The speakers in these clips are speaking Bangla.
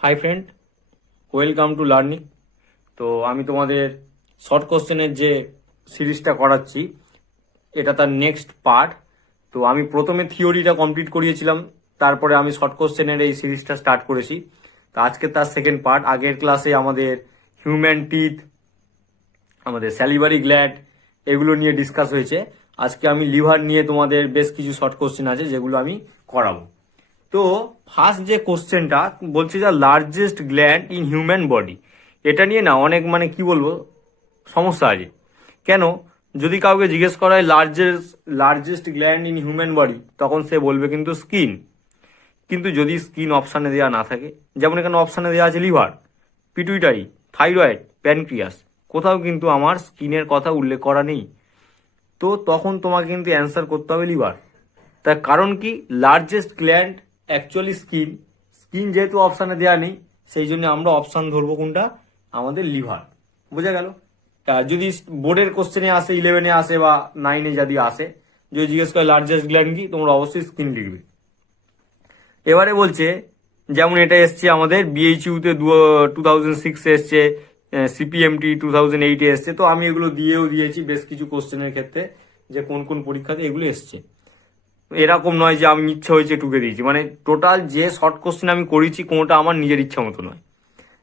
Hi friend, welcome to learning. তো আমি তোমাদের শর্ট কোশ্চেনের যে সিরিজটা করাচ্ছি, এটা তার নেক্সট পার্ট। তো আমি প্রথমে থিওরিটা কমপ্লিট করিয়েছিলাম, তারপরে আমি শর্ট কোশ্চেনের এই সিরিজটা স্টার্ট করেছি। তো আজকে তার সেকেন্ড পার্ট। আগের ক্লাসে আমাদের হিউম্যান টিথ, আমাদের স্যালিভারি গ্ল্যান্ড, এগুলো নিয়ে ডিসকাস হয়েছে। আজকে আমি লিভার নিয়ে তোমাদের বেশ কিছু শর্ট কোশ্চেন আছে যেগুলো আমি করাবো। তো ফার্স্ট যে কোশ্চেনটা বলছে যে largest gland in human body, এটা নিয়ে না অনেক কি বলবো সমস্যা আছে। কেন? যদি কাউকে জিজ্ঞেস করা হয় largest gland in human body, তখন সে বলবে কিন্তু স্কিন। কিন্তু যদি স্কিন অপশানে দেওয়া না থাকে, যেমন এখানে অপশানে দেওয়া আছে লিভার, পিটুইটারি, থাইরয়েড, প্যানক্রিয়াস, কোথাও কিন্তু আমার স্কিনের কথা উল্লেখ করা নেই। তো তখন তোমাকে কিন্তু অ্যান্সার করতে হবে লিভার। তার কারণ কি? Largest gland actually skin. Skin যেহেতু অপশানে দেওয়া নেই, সেই জন্য আমরা অপশান ধরবো কোনটা? আমাদের লিভার। বোঝা গেল? যদি বোর্ডের কোশ্চেনে আসে, 11-এ আসে বা 9-এ যদি আসে, যদি জিজ্ঞেস করে লার্জেস্ট গ্ল্যান্ড কি, তোমরা অবশ্যই স্কিন লিখবে। এবারে বলছে, যেমন এটা এসছে আমাদের বিএইচইউতে 2006 এসছে, সিপিএমটি 2008-এ এসছে। তো আমি এগুলো দিয়েছি বেশ কিছু কোশ্চেনের ক্ষেত্রে, যে কোন কোন পরীক্ষাতে এগুলো এসছে। এরকম নয় যে আমি ইচ্ছা হয়েছে টুকে দিয়েছি, টোটাল যে শর্ট কোশ্চেন আমি করেছি কোনোটা আমার নিজের ইচ্ছা মতো নয়।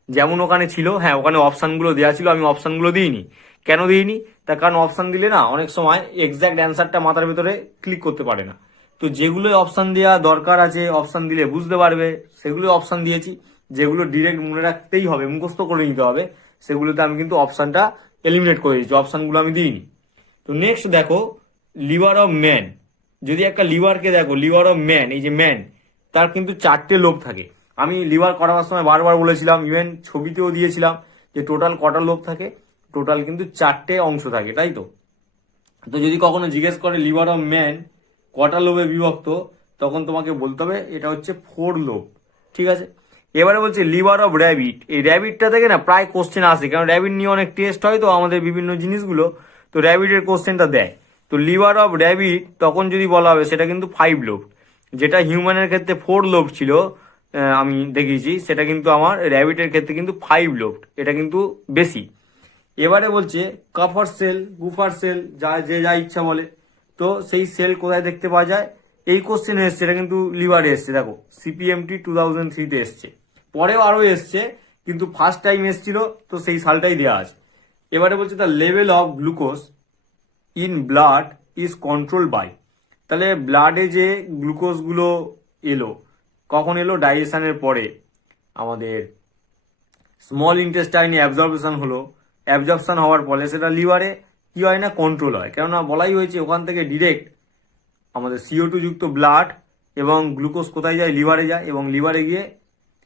যেমন ওখানে ছিল, হ্যাঁ ওখানে অপশানগুলো দেওয়া ছিল, আমি অপশানগুলো দিইনি। কেন দিইনি? তার কারণ অপশান দিলে না অনেক সময় এক্সাক্ট অ্যান্সারটা মাথার ভেতরে ক্লিক করতে পারে না। তো যেগুলো অপশান দেওয়া দরকার আছে, অপশান দিলে বুঝতে পারবে, সেগুলো অপশান দিয়েছি। যেগুলো ডিরেক্ট মনে রাখতেই হবে, মুখস্থ করে নিতে হবে, সেগুলোতে আমি কিন্তু অপশানটা এলিমিনেট করে দিয়েছি, অপশানগুলো আমি দিইনি। তো নেক্সট দেখো, লিভার অফ ম্যান। যদি একটা লিভারকে দেখো, লিভার অফ ম্যান, এই যে ম্যান, তার কিন্তু 4টে লোব থাকে। আমি লিভার করাবার সময় বারবার বলেছিলাম, ইভেন ছবিতেও দিয়েছিলাম, যে টোটাল কটা লোব থাকে। টোটাল কিন্তু 4টে অংশ থাকে, তাই তো? তো যদি কখনো জিজ্ঞেস করে লিভার অফ ম্যান কটা লোবে বিভক্ত, তখন তোমাকে বলতে হবে এটা হচ্ছে 4 লোব। ঠিক আছে? এবারে বলছে লিভার অফ র্যাবিট। এই র্যাবিটটা থেকে না প্রায় কোশ্চেন আসে, কারণ র্যাবিট নিয়ে অনেক টেস্ট হয় তো আমাদের বিভিন্ন জিনিসগুলো। তো র্যাবিটের কোশ্চেনটা দেয়। তো লিভার অফ র্যাবিট তখন যদি বলা হবে, সেটা কিন্তু 5 লোব। যেটা হিউম্যানের ক্ষেত্রে 4 লোব ছিল, আমি দেখিয়েছি, সেটা কিন্তু আমার র্যাবিটের ক্ষেত্রে কিন্তু 5 লোব। এটা কিন্তু বেশি। এবারে বলছে কাফার সেল, গুফার সেল, যা ইচ্ছা বলে। তো সেই সেল কোথায় দেখতে পাওয়া যায়? এই কোশ্চেন এসছে, এটা কিন্তু লিভারে এসছে। দেখো সিপিএমটি 2003-তে এসছে, পরেও আরো এসছে, কিন্তু ফার্স্ট টাইম এসছিল তো সেই সালটাই দেওয়া আছে। এবারে বলছে the level of glucose in blood is control by. তাহলে ব্লাডে যে গ্লুকোজগুলো এলো, কখন এলো? ডাইজেশনের পরে আমাদের স্মল ইন্টেস্টাইনে অ্যাবজর্পশন হলো। অ্যাবজর্পশন হওয়ার ফলে সেটা লিভারে কি হয় না, কন্ট্রোল হয়। কেননা বলাই হয়েছে ওখান থেকে ডিরেক্ট আমাদের CO2 যুক্ত ব্লাড এবং গ্লুকোজ কোথায় যায়? লিভারে যায়, এবং লিভারে গিয়ে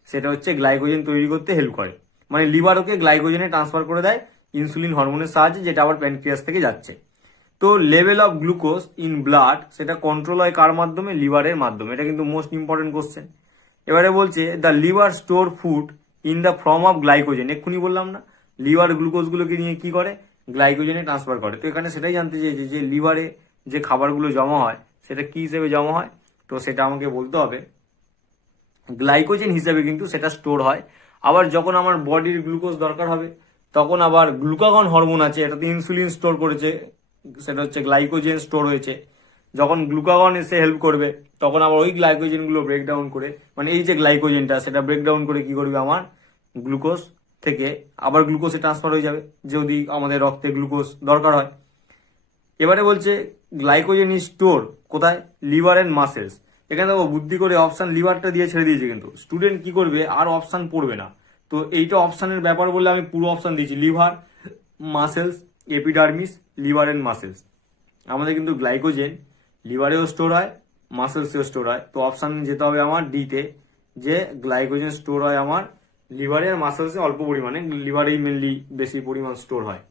সেটা হচ্ছে গ্লাইকোজেন তৈরি করতে হেল্প করে। লিভার ওকে গ্লাইকোজেনে ট্রান্সফার করে দেয় ইনসুলিন হরমোনের সাহায্যে, যেটা আবার প্যানক্রিয়াস থেকে যাচ্ছে। তো level of glucose in blood সেটা কন্ট্রোল হয় কার মাধ্যমে? লিভারের মাধ্যমে। এটা কিন্তু মোস্ট ইম্পর্টেন্ট কোশ্চেন। এবারে বলছে the liver store food in the form of glycogen. এক্ষুনি বললাম না, লিভার গ্লুকোজগুলোকে নিয়ে কি করে? গ্লাইকোজেনে ট্রান্সফার করে। তো এখানে সেটাই জানতে চেয়েছে যে লিভারে যে খাবারগুলো জমা হয়, সেটা কি হিসেবে জমা হয়? তো সেটা আমাকে বলতে হবে গ্লাইকোজেন হিসেবে কিন্তু সেটা স্টোর হয়। আবার যখন আমার বডির গ্লুকোজ দরকার হবে, তখন আবার গ্লুকাগন হরমোন আছে, এটাতে ইনসুলিন স্টোর করেছে, সেটা হচ্ছে গ্লাইকোজেন স্টোর হয়েছে। যখন গ্লুকাগন এসে হেল্প করবে, তখন আবার ওই গ্লাইকোজেন গুলো ব্রেকডাউন করে, এই যে গ্লাইকোজেনটা, সেটা ব্রেকডাউন করে কি করবে? আমার গ্লুকোজ থেকে আবার গ্লুকোজে ট্রান্সফার হয়ে যাবে, যদি আমাদের রক্তে গ্লুকোজ দরকার হয়। এবারে বলছে গ্লাইকোজেন ইজ স্টোর কোথায়? Liver and muscles. এখানে দেখো বুদ্ধি করে অপশন লিভারটা দিয়ে ছেড়ে দিয়েছে, কিন্তু স্টুডেন্ট কি করবে? আর অপশন পড়বে না। তো এইটা অপশনের ব্যাপার বলে আমি পুরো অপশন দিয়েছি, liver, muscles, epidermis, liver and muscles. আমাদের কিন্তু গ্লাইকোজেন লিভারেও স্টোর হয়, মাসেলসেও স্টোর হয়। তো অপশন যেতে হবে আমার ডিতে, যে গ্লাইকোজেন স্টোর হয় আমার লিভারে আর মাসেলসে অল্প পরিমাণে, লিভারেই মেনলি বেশি পরিমাণ স্টোর হয়।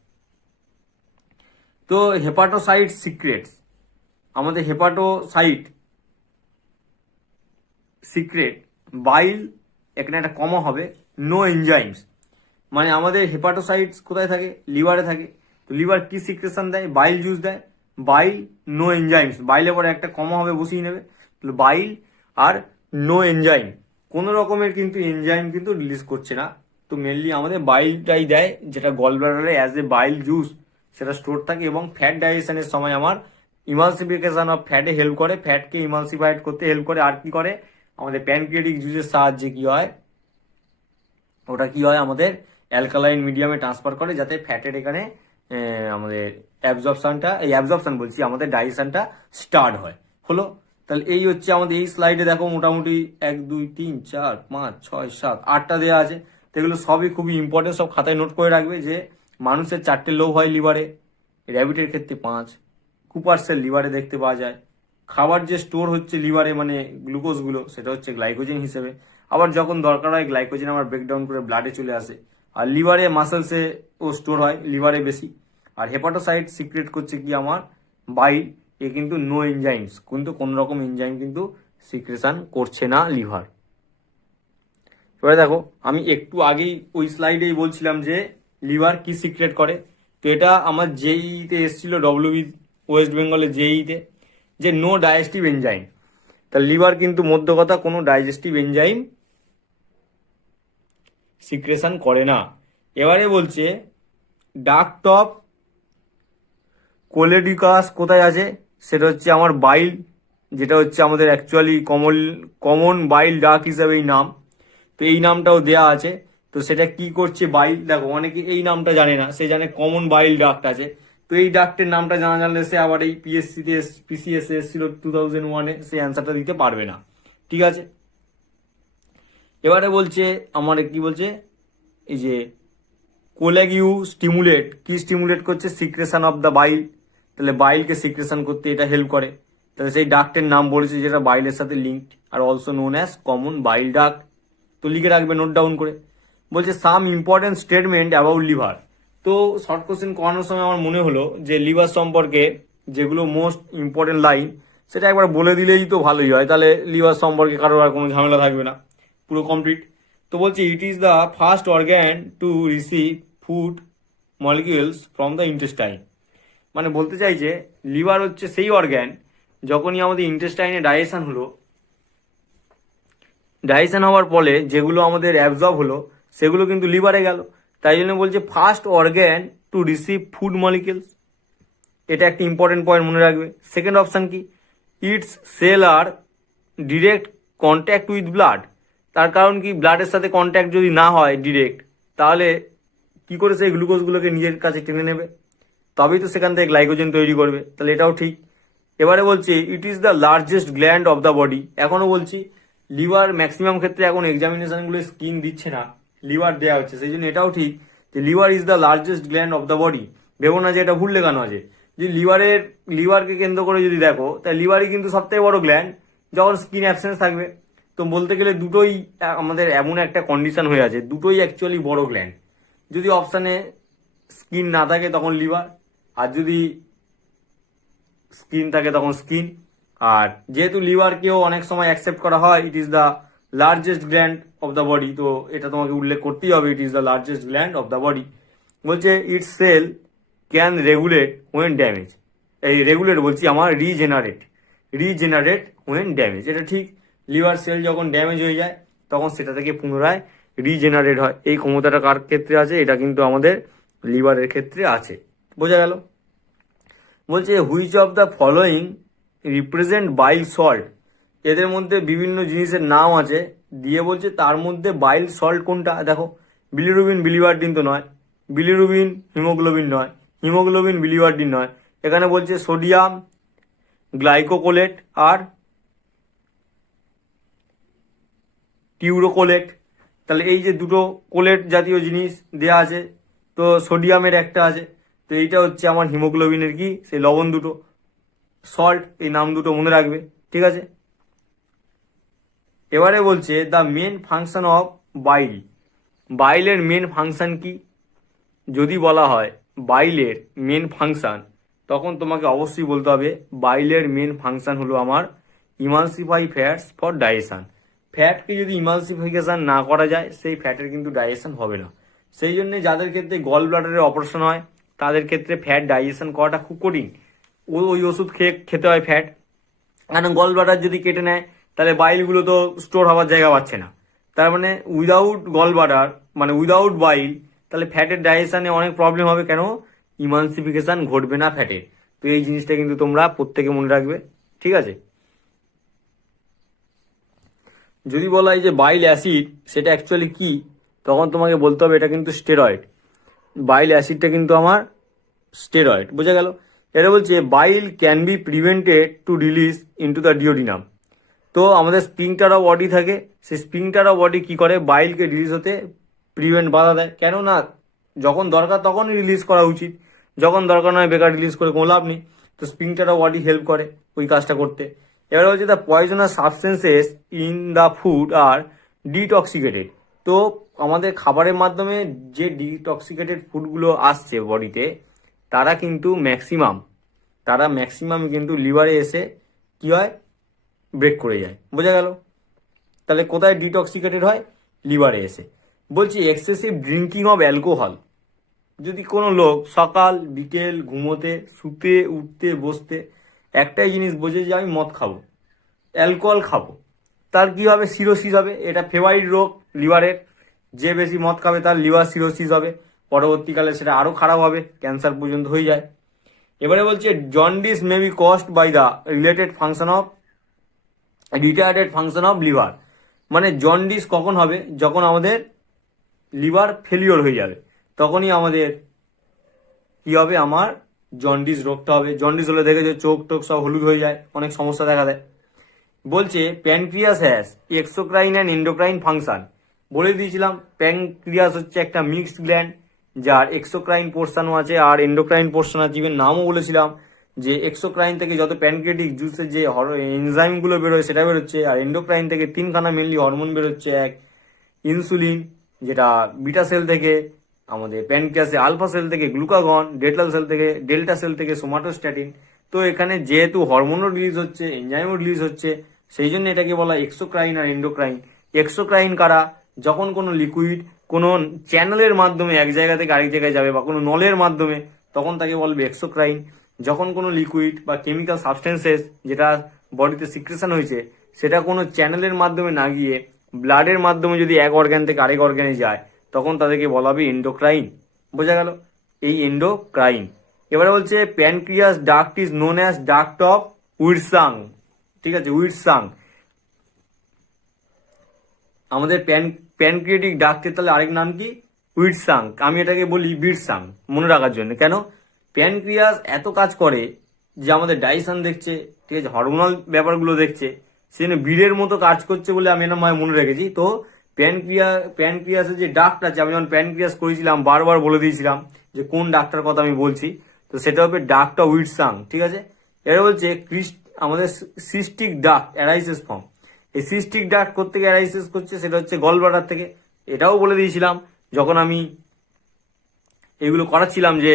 তো হেপাটোসাইট সিক্রেটস, আমাদের হেপাটোসাইট সিক্রেট বাইল, এখানে একটা কমা হবে, নো এনজাইমস। আমাদের হেপাটোসাইটস কোথায় থাকে? লিভারে থাকে। তো লিভার কি সিক্রেশন দেয়? বাইল জুস দেয়। বাইল, নো এনজাইমস, বাইলে পরে একটা কমা হবে, বসিয়ে নেবে। বাইল আর নো এনজাইম, কোনো রকমের কিন্তু এনজাইম কিন্তু রিলিজ করছে না। তো মেনলি আমাদের বাইলটাই দেয়, যেটা গল ব্লাডারে অ্যাজ এ বাইল জুস সেটা স্টোর থাকে, এবং ফ্যাট ডাইজেশনের সময় আমার ইমালসিফিকেশন অফ ফ্যাটে হেল্প করে, ফ্যাটকে ইমালসিফাইড করতে হেল্প করে। আর কি করে, আমাদের প্যানক্রিয়াটিক জুসের সাহায্যে কি হয়, ওটা কি হয়, আমাদের অ্যালকালাইন মিডিয়ামে ট্রান্সফার করে, যাতে ফ্যাটের এখানে আমাদের অ্যাবজর্পশন বলছি, আমাদের ডাইজেশনটা স্টার্ট হয়। হলো, তাহলে এই হচ্ছে আমাদের এই স্লাইডে দেখো মোটামুটি 1 2 3 4 5 6 7 8টা দেওয়া আছে। তো এগুলো সবই খুবই ইম্পর্টেন্ট, সব খাতায় নোট করে রাখবে যে মানুষের 4টে লোভ হয় লিভারে, র্যাবিটের ক্ষেত্রে 5, কুপারসেল লিভারে দেখতে পাওয়া যায়। খাবার যে স্টোর হচ্ছে লিভারে মানে গ্লুকোজগুলো, সেটা হচ্ছে গ্লাইকোজেন হিসেবে। আবার যখন দরকার হয় গ্লাইকোজেন আমার ব্রেকডাউন করে ব্লাডে চলে আসে। আর লিভারে মাসেলসে ও স্টোর হয়, লিভারে বেশি। আর হেপাটোসাইট সিক্রেট করছে কি আমার বাইল, এ কিন্তু নো এনজাইমস, কিন্তু কোন রকম এনজাইম কিন্তু সিক্রেশন করছে না লিভার। এবারে দেখো, আমি একটু আগেই ওই স্লাইডেই বলছিলাম যে লিভার কি সিক্রেট করে। তো এটা আমার জেইতে এসেছিল, ডব্লিউবি ওয়েস্ট বেঙ্গলে জেইতে, যে নো ডাইজেস্টিভ এনজাইম। তা লিভার কিন্তু মধ্য কথা কোনো ডাইজেস্টিভ এনজাইম সিক্রেশন করে না। এবারে বলছে ডাক্ট অফ কোলেডিকাস কোথায় আছে, সেটা হচ্ছে আমার বাইল, যেটা হচ্ছে আমাদের অ্যাকচুয়ালি কমন বাইল ডাক হিসাবে এই নাম। তো এই নামটাও দেয়া আছে। তো সেটা কি করছে বাইল, দেখো অনেকে এই নামটা জানে না, সে জানে কমন বাইল ডাক্ট আছে। তো এই ডাক্টের নামটা জানা জানলে সে আবার এই পিসিএস এসেছিল 2001-এ, সে অ্যান্সারটা দিতে পারবে না। ঠিক আছে, এবারে বলছে আমার কি বলছে, এই যে কোলেগিউ স্টিমুলেট, কি স্টিমুলেট করছে, সিক্রেশন অফ দ্য বাইল। তাহলে বাইলকে সিক্রেশন করতে এটা হেল্প করে। তাহলে সেই ডাক্টের নাম বলেছে যেটা বাইলের সাথে linked, are also known as common bile duct. তো লিখে রাখবে, নোট ডাউন করে। বলছে some important statement about liver. তো শর্ট কোশ্চেন করানোর সময় আমার মনে হলো যে লিভার সম্পর্কে যেগুলো মোস্ট ইম্পর্টেন্ট লাইন, সেটা একবার বলে দিলেই তো ভালোই হয়, তাহলে লিভার সম্পর্কে কারোর আর কোনো ঝামেলা থাকবে না, পুরো কমপ্লিট। তো বলছে ইট is the first organ to receive food molecules from the intestine. মানে বলতে চাইছে লিভার হচ্ছে সেই অর্গ্যান, যখনই আমাদের ইন্টেস্টাইনে ডাইজেশন হলো, ডাইজেশন হওয়ার ফলে যেগুলো আমাদের অ্যাবজর্ব হলো সেগুলো কিন্তু লিভারে গেল। তাই জন্য বলছে first organ to receive food molecules, এটা একটা ইম্পর্টেন্ট পয়েন্ট মনে রাখবে। সেকেন্ড অপশন কি, its cell are direct contact with blood. তার কারণ কি, ব্লাডের সাথে কন্ট্যাক্ট যদি না হয় ডিরেক্ট, তাহলে কি করে সেই গ্লুকোজগুলোকে নিজের কাছে টেনে নেবে, তবেই তো সেখান থেকে গ্লাইকোজেন তৈরি করবে। তাহলে এটাও ঠিক। এবারে বলছে ইট is the largest gland of the body. এখনো বলছি লিভার ম্যাক্সিমাম ক্ষেত্রে এখন এক্সামিনেশনগুলো স্কিন দিচ্ছে না, লিভার দেওয়া হচ্ছে, সেই জন্য এটাও ঠিক যে liver is the largest gland of the body. ভেবো না যে এটা ভুল লেখানো আছে, যে লিভারকে কেন্দ্র করে যদি দেখো, তাহলে লিভারই কিন্তু সব থেকে বড় গ্ল্যান্ড যখন স্কিন অ্যাবসেন্স থাকবে। তো বলতে গেলে দুটোই আমাদের এমন একটা কন্ডিশন হয়ে আছে, দুটোই অ্যাকচুয়ালি বড় গ্ল্যান্ড। যদি অপশানে স্কিন না থাকে তখন লিভার, আর যদি স্কিন থাকে তখন স্কিন। আর যেহেতু লিভারকেও অনেক সময় অ্যাকসেপ্ট করা হয় it is the largest gland of the body, তো এটা তোমাকে উল্লেখ করতেই হবে, it is the largest gland of the body. বলছে its cell can regulate when damage, এই রেগুলেট বলছি আমার রিজেনারেট হোয়েন ড্যামেজ। এটা ঠিক, লিভার সেল যখন ড্যামেজ হয়ে যায় তখন সেটা থেকে পুনরায় রিজেনারেট হয়। এই ক্ষমতাটা কার ক্ষেত্রে আছে, এটা কিন্তু আমাদের লিভারের ক্ষেত্রে আছে। বোঝা গেল। বলছে which of the following represent bile salt. এদের মধ্যে বিভিন্ন জিনিসের নাম আছে, দিয়ে বলছে তার মধ্যে বাইল সল্ট কোনটা। দেখো বিলিরুবিন বিলিভার্ডিন তো নয়, বিলিরুবিন হিমোগ্লোবিন নয়, হিমোগ্লোবিন বিলিভার্ডিন নয়। এখানে বলছে সোডিয়াম গ্লাইকোকোলেট আর টিউরোকোলেট। তাহলে এই যে দুটো কোলেট জাতীয় জিনিস দেয়া আছে, তো সোডিয়ামের একটা আছে, তো এইটা হচ্ছে আমার হিমোগ্লোবিনের কি সেই লবণ দুটো, সল্ট, এই নাম দুটো মনে রাখবে। ঠিক আছে, এবারে বলছে the main function of bile. বাইলের মেন ফাংশন কি, যদি বলা হয় বাইলের মেন ফাংশন, তখন তোমাকে অবশ্যই বলতে হবে বাইলের মেন ফাংশন হলো আমার ইমালসিফাই ফ্যাটস ফর ডাইজেশন। ফ্যাটকে যদি ইমালসিফিকেশন না করা যায়, সেই ফ্যাটের কিন্তু ডাইজেশন হবে না। সেই জন্য যাদের ক্ষেত্রে গল ব্লাডারের অপারেশন হয় তাদের ক্ষেত্রে ফ্যাট ডাইজেশন করাটা খুব কঠিন। ওই ওষুধ খেতে হয় ফ্যাট, কারণ গল ব্লাডার যদি কেটে নেয় তাহলে বাইলগুলো তো স্টোর হওয়ার জায়গা পাচ্ছে না। তার মানে উইদাউট গল ব্লাডার মানে উইদাউট বাইল, তাহলে ফ্যাটের ডাইজেশনে অনেক প্রবলেম হবে। কেন? ইমানসিফিকেশন ঘটবে না ফ্যাটের। তো এই জিনিসটা কিন্তু তোমরা প্রত্যেকে মনে রাখবে, ঠিক আছে? যদি বলা হয় যে বাইল অ্যাসিড সেটা অ্যাকচুয়ালি কি, তখন তোমাকে বলতে হবে এটা কিন্তু স্টেরয়েড। বাইল অ্যাসিডটা কিন্তু আমার স্টেরয়েড, বোঝা গেল? এটা বলছে bile can be prevented to release into the duodenum. তো আমাদের স্প্রিংটার অফ বডি থাকে, সেই স্প্রিংটার অফ বডি কি করে, বাইলকে রিলিজ হতে প্রিভেন্ট, বাধা দেয়। কেন না, যখন দরকার তখনই রিলিজ করা উচিত, যখন দরকার নয় বেকার রিলিজ করে কোনো লাভ নেই। তো স্প্রিংটার অফ বডি হেল্প করে ওই কাজটা করতে। এবার হচ্ছে the poisonous substances in the food are detoxicated. তো আমাদের খাবারের মাধ্যমে যে ডিটক্সিকেটেড ফুডগুলো আসছে বডিতে, তারা ম্যাক্সিমাম কিন্তু লিভারে এসে কি হয়, ব্রেক করে যায়, বোঝা গেল? তাহলে কোথায় ডিটক্সিকেটেড হয়? লিভারে এসে। বলছি এক্সেসিভ ড্রিঙ্কিং অফ অ্যালকোহল। যদি কোনো লোক সকাল বিকেল ঘুমোতে শুতে উঠতে বসতে একটাই জিনিস বোঝে যে আমি মদ খাবো, অ্যালকোহল খাবো, তার কি হবে? সিরোসিস হবে। এটা ফেভারিট রোগ লিভারের। যে বেশি মদ খাবে তার লিভার সিরোসিস হবে, পরবর্তীকালে সেটা আরো খারাপ হবে, ক্যান্সার পর্যন্ত হয়ে যায়। এবারে বলছে jaundice may be caused by the related function of retarded function of liver. মানে জন্ডিস কখন হবে? যখন আমাদের লিভার ফেলিওর হয়ে যাবে, তখনই আমাদের কি হবে, আমার জন্ডিস রোগটা হবে। জন্ডিস হলে দেখেছো চোখ টোক সব হলুদ হয়ে যায়, অনেক সমস্যা দেখা দেয়। বলছে pancreas has exocrine and endocrine function. বলে দিয়েছিলাম প্যানক্রিয়াস হচ্ছে একটা মিক্সড গ্ল্যান্ড, যার এক্সোক্রাইন পোর্শনও আছে আর এন্ডোক্রাইন পোর্শন আছে। ইভেন নামও বলেছিলাম যে এক্সোক্রাইন থেকে যত প্যানক্রিয়াটিক জুসের যে এনজাইমগুলো বেরোয় সেটা বেরোচ্ছে, আর এন্ডোক্রাইন থেকে তিনখানা মেনলি হরমোন বেরোচ্ছে। এক ইনসুলিন, যেটা বিটা সেল থেকে, আমাদের প্যানক্রিয়াসে আলফা সেল থেকে গ্লুকাগন, ডেল্টা সেল থেকে সোমাটোস্ট্যাটিন। তো এখানে যেহেতু হরমোনও রিলিজ হচ্ছে, এনজাইমও রিলিজ হচ্ছে, সেই জন্য এটাকে বলা এক্সোক্রাইন আর এন্ডোক্রাইন। এক্সোক্রাইন কারা? যখন কোনো লিকুইড কোনো চ্যানেলের মাধ্যমে এক জায়গা থেকে আরেক জায়গায় যাবে বা কোনো নলের মাধ্যমে, তখন তাকে বলবে এক্সোক্রাইন। যখন কোনো লিকুইড বা কেমিক্যাল সাবস্টেন্সেস যেটা বডিতে সিক্রেশন হয়েছে, সেটা কোনো চ্যানেলের মাধ্যমে না গিয়ে ব্লাডের মাধ্যমে যদি এক অর্গ্যান থেকে আরেক অর্গ্যানে যায়, তখন তাদেরকে বলা হবে এন্ডোক্রাইন, বোঝা গেল? এই এন্ডোক্রাইন। এবারে বলছে pancreas duct is known as duct of Wirsung. ঠিক আছে, উইটসাং। আমাদের প্যানক্রিয়েটিক ডাক্টের তাহলে আরেক নাম কি? উইটসাং। আমি এটাকে বলি বিটসাং, মনে রাখার জন্য। কেন? প্যানক্রিয়াস এত কাজ করে যে আমাদের ডাইজেশন দেখছে, ঠিক আছে, হরমোনাল ব্যাপারগুলো দেখছে, সেজন্য বীরের মতো কাজ করছে বলে আমি এটা মনে রেখেছি। তো প্যানক্রিয়াসের যে ডাক্ট আছে, আমি যখন প্যানক্রিয়াস করেছিলাম বারবার বলে দিয়েছিলাম যে কোন ডাক্তার কথা আমি বলছি। তো সেটা হবে ডাক্ট অফ উইটসাং, ঠিক আছে? এরা বলছে আমাদের সিস্টিক ডাক্ট অ্যারাইসেস ফর্ম। এই সিস্টিক ডাক্ট করতে গিয়ে অ্যারাইসিস করছে, সেটা হচ্ছে গল ব্লাডার থেকে। এটাও বলে দিয়েছিলাম যখন আমি এগুলো করাচ্ছিলাম যে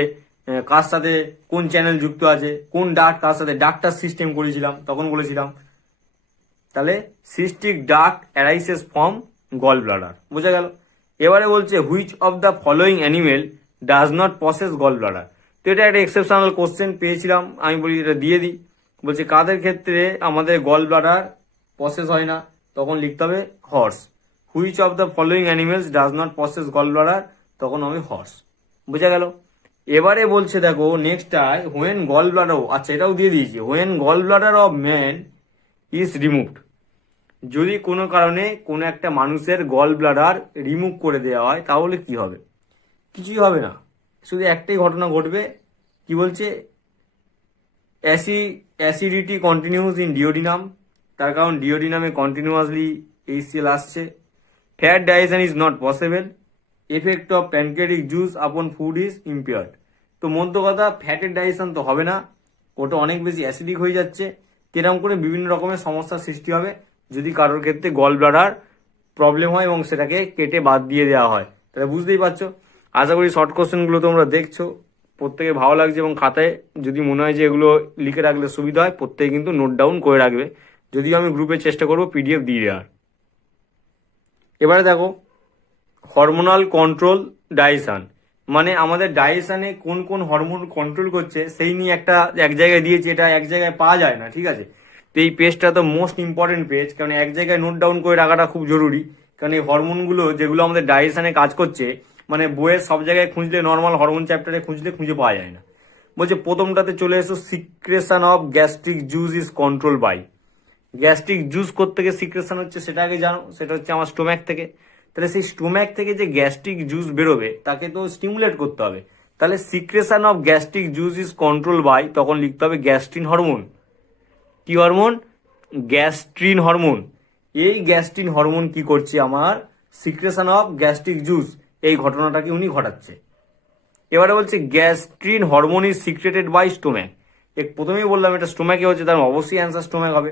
কার সাথে কোন চ্যানেল যুক্ত আছে, কোন ডাক্ট কার সাথে, ডাক্টার সিস্টেম করেছিলাম, তখন বলেছিলাম। তাহলে cystic duct arises from gall bladder, বোঝা গেল? এবারে বলছে which of the following animal does not process gall bladder. তো এটা একটা এক্সেপশনাল কোশ্চেন পেয়েছিলাম, আমি বলি এটা দিয়ে দিই। বলছে কাদের ক্ষেত্রে আমাদের গল ব্লাডার প্রসেস হয় না, তখন লিখতে হবে horse. Which of the following animals does not process gall bladder, তখন হবে হর্স, বোঝা গেল? এবারে বলছে দেখো নেক্সটটায় হোয়েন গল ব্লাডার, আচ্ছা এটাও দিয়ে দিয়েছি, when gall bladder of man is removed. যদি কোনো কারণে কোনো একটা মানুষের গল ব্লাডার রিমুভ করে দেওয়া হয়, তাহলে কি হবে? কিছুই হবে না, শুধু একটাই ঘটনা ঘটবে। কি বলছে? অ্যাসিডিটি কন্টিনিউস ইন ডিওডিনাম, তার কারণ ডিওডিনামে কন্টিনিউয়াসলি HCl আসছে। Fat digestion is not possible. Effect of pancreatic juice আপন ফুড ইজ ইম্পেয়ার্ড। তো মধ্য কথা, ফ্যাটের ডাইজেশন তো হবে না, ওটা অনেক বেশি অ্যাসিডিক হয়ে যাচ্ছে। এরকম করে বিভিন্ন রকমের সমস্যার সৃষ্টি হবে যদি কারোর ক্ষেত্রে গল ব্লাডার প্রবলেম হয় এবং সেটাকে কেটে বাদ দিয়ে দেওয়া হয়। তাহলে বুঝতেই পারছো। আশা করি শর্ট কোশ্চেনগুলো তোমরা দেখছো, প্রত্যেকে ভালো লাগছে, এবং খাতায় যদি মনে হয় যে এগুলো লিখে রাখলে সুবিধা হয়, প্রত্যেকে কিন্তু নোট ডাউন করে রাখবে। যদিও আমি গ্রুপে চেষ্টা করবো PDF দিয়ে দেওয়ার। এবারে দেখো হরমোনাল কন্ট্রোল ডাইজেশন, মানে আমাদের ডাইজেশনে কোন কোন হরমোন কন্ট্রোল করছে সেই নিয়ে একটা এক জায়গায় দিয়েছি, এটা এক জায়গায় পাওয়া যায় না, ঠিক আছে? তো এই পেজটা তো মোস্ট ইম্পর্টেন্ট পেজ, কারণ এক জায়গায় নোট ডাউন করে রাখাটা খুব জরুরি। কারণ এই হরমোনগুলো যেগুলো আমাদের ডাইজেশনে কাজ করছে, মানে বইয়ের সব জায়গায় খুঁজলে, নর্মাল হরমোন চ্যাপ্টারে খুঁজে পাওয়া যায় না। বলছে প্রথমটাতে চলে এসো, secretion of gastric juice is control by. Gastric juice থেকে সিক্রেশন হচ্ছে সেটা আগে জানো, সেটা হচ্ছে আমার স্টোম্যাক থেকে। তাহলে সেই স্টোম্যাক থেকে যে গ্যাস্ট্রিক জুস বেরোবে তাকে তো স্টিমুলেট করতে হবে। তাহলে secretion of gastric juice is control by, তখন লিখতে হবে গ্যাস্ট্রিন হরমোন। কি হরমোন? Gastrin hormone. এই গ্যাস্ট্রিন হরমোন কি করছে? আমার সিক্রেশন অফ গ্যাস্ট্রিক জুস, এই ঘটনাটাকে উনি ঘটাচ্ছে। এবারে বলছে gastrin hormone is secreted by stomach. প্রথমেই বললাম এটা স্টোম্যাকে হচ্ছে, তার অবশ্যই অ্যান্সার স্টোম্যাক হবে।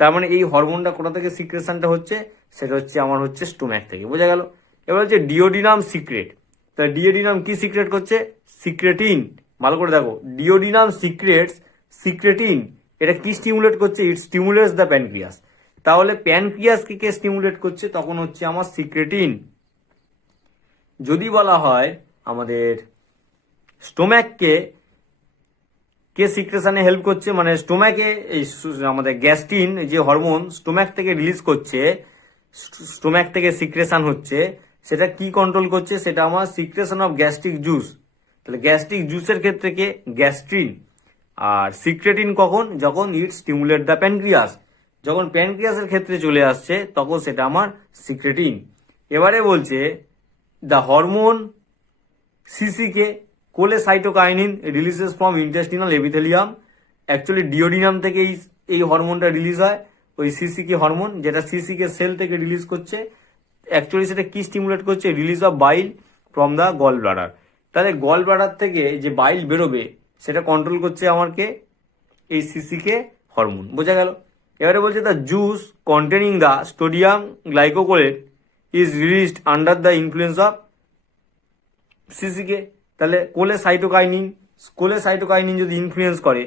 তার মানে এই হরমোনটা কোথা থেকে সিক্রেশনটা হচ্ছে? সেটা হচ্ছে আমার হচ্ছে স্টোম্যাক থেকে। বোঝা গেল? এবার হচ্ছে ডিওডিনাম সিক্রেট। তা ডিওডিনাম কি সিক্রেট করছে? সিক্রেটিন। ভালো করে দেখো, ডিওডিনাম সিক্রেটস সিক্রেটিন। এটা কি স্টিমুলেট করছে? ইট স্টিমুলেটস দ্য প্যানক্রিয়াস। তাহলে প্যানক্রিয়াসকে কে স্টিমুলেট করছে? তখন হচ্ছে আমার সিক্রেটিন। যদি বলা হয় আমাদের স্টোম্যাককে কে সিক্রেশনে হেল্প করছে, মানে স্টোম্যাকে এই আমাদের গ্যাস্ট্রিন যে হরমোন স্টোম্যাক থেকে রিলিজ করছে, স্টোম্যাক থেকে সিক্রেশন হচ্ছে, সেটা কি কন্ট্রোল করছে? সেটা আমার সিক্রেশন অফ গ্যাস্ট্রিক জুস। তাহলে গ্যাস্ট্রিক জুসের ক্ষেত্রে কে? গ্যাস্ট্রিন। আর সিক্রেটিন কখন? যখন ইট স্টিমুলেট দ্য প্যানক্রিয়াস। যখন প্যানক্রিয়াসের ক্ষেত্রে চলে আসছে তখন সেটা আমার সিক্রেটিন। এবারে বলছে the hormone CCK cholecystokinin releases from intestinal epithelium. Actually duodenum থেকে এই হরমোনটা রিলিজ হয়, ওই সিসিকে হরমোন, যেটা সিসিকে সেল থেকে রিলিজ করছে। অ্যাকচুয়ালি সেটা কি স্টিমুলেট করছে? Release of bile from the gall bladder. তাহলে গল ব্লাডার থেকে যে বাইল বেরোবে সেটা কন্ট্রোল করছে আমাকে এই সিসিকে হরমোন। বোঝা গেল? এবারে বলছে the juice containing the sodium glycocholate is released under the influence of CCK. তাহলে কোলেসাইটোকাইনিন যদি ইনফ্লুয়েন্স করে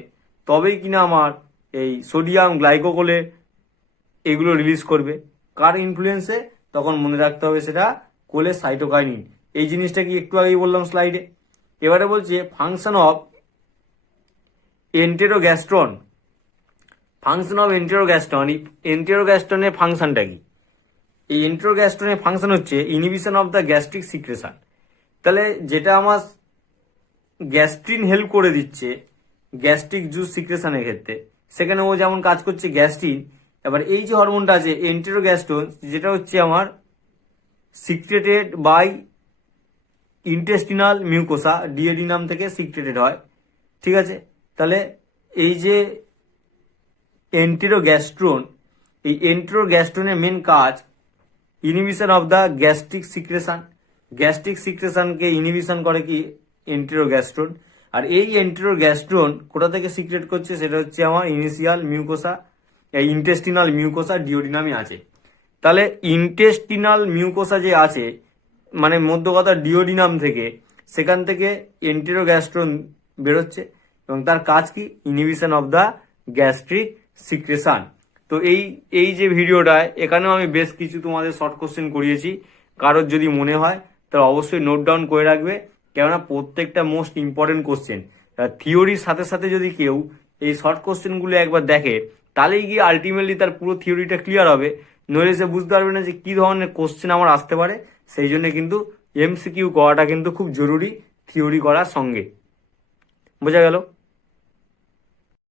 তবেই কিনা আমার এই সোডিয়াম গ্লাইকোকোলে এগুলো রিলিজ করবে। কার ইনফ্লুয়েন্সে? তখন মনে রাখতে হবে সেটা কোলেসাইটোকাইনিন। এই জিনিসটা কি একটু আগেই বললাম স্লাইডে। এবারে বলছে ফাংশন অফ এন্টেরোগ্যাস্ট্রন। ফাংশন অফ এন্টেরোগ্যাস্ট্রন, এন্টেরোগ্যাস্ট্রনের ফাংশনটা কি? এই এন্টেরোগ্যাস্ট্রনের ফাংশন হচ্ছে inhibition of the gastric secretion. তাহলে যেটা আমার গ্যাস্ট্রিন হেল্প করে দিচ্ছে গ্যাস্ট্রিক জুস সিক্রেশনের ক্ষেত্রে, সেখানে ও যেমন কাজ করছে গ্যাস্ট্রিন। এবার এই যে হরমোনটা আছে এন্টেরোগ্যাস্ট্রন, যেটা হচ্ছে আমার secreted by intestinal mucosa, duodenum থেকে সিক্রেটেড হয়। ঠিক আছে? তাহলে এই যে এন্টেরোগ্যাস্ট্রন, এই এন্টেরোগ্যাস্ট্রনের মেন কাজ inhibition of the gastric secretion. Gastric সিক্রেশনকে ইনহিবিশন করে কি? এন্টেরোগ্যাস্ট্রন। আর এই এন্টেরোগ্যাস্ট্রন কোথা থেকে সিক্রেট করছে? সেটা হচ্ছে আমার ইনিশিয়াল মিউকোসা, এই ইন্টেস্টিনাল মিউকোসা ডিওডিনামে আছে। তাহলে ইন্টেস্টিনাল মিউকোসা যে আছে, মানে মধ্য কথা ডিওডিনাম থেকে, সেখান থেকে এন্টেরোগ্যাস্ট্রন বেরোচ্ছে এবং তার কাজ কি? Inhibition of the gastric secretion. তো এই যে ভিডিওটায় এখানেও আমি বেশ কিছু তোমাদের শর্ট কোশ্চেন করিয়েছি। কারোর যদি মনে হয় তাহলে অবশ্যই নোট ডাউন করে রাখবে, কেননা প্রত্যেকটা মোস্ট ইম্পর্টেন্ট কোশ্চেন। থিওরির সাথে সাথে যদি কেউ এই শর্ট কোশ্চেনগুলো একবার দেখে তাহলেই গিয়ে আলটিমেটলি তার পুরো থিওরিটা ক্লিয়ার হবে। নইলে সে বুঝতে পারবে না যে কি ধরনের কোশ্চেন আমার আসতে পারে। সেই জন্য কিন্তু এমসিকিউ করাটা কিন্তু খুব জরুরি থিওরি করার সঙ্গে। বোঝা গেল?